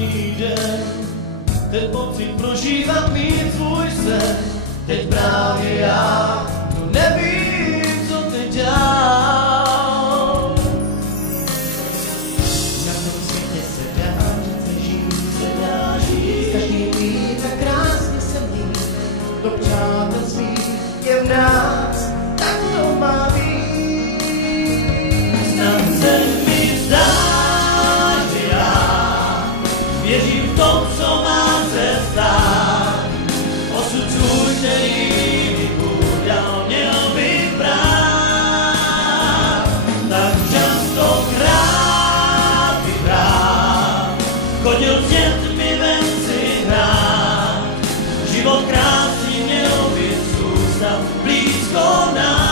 krásný den, ten pocit prožívat mít svůj sen. Teď právě já to nevím, co teď dál. Na tom světě se dá žít, každý ví, tak krásně se mít. To přátelství je v nás, tak to má být. Snad se mi zdá, že já věřím v tom, co má se stát. Osud svůj, který mi udal, měl bych brát. Tak častokrát bych rád chodil s dětmi ven si hrát. Život krásný měl by zůstat blízko nás.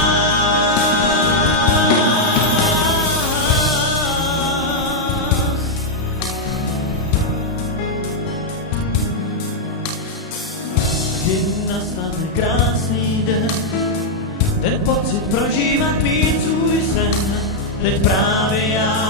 Kdy nastane krásný den, ten pocit prožívat mít svůj sen. Teď právě já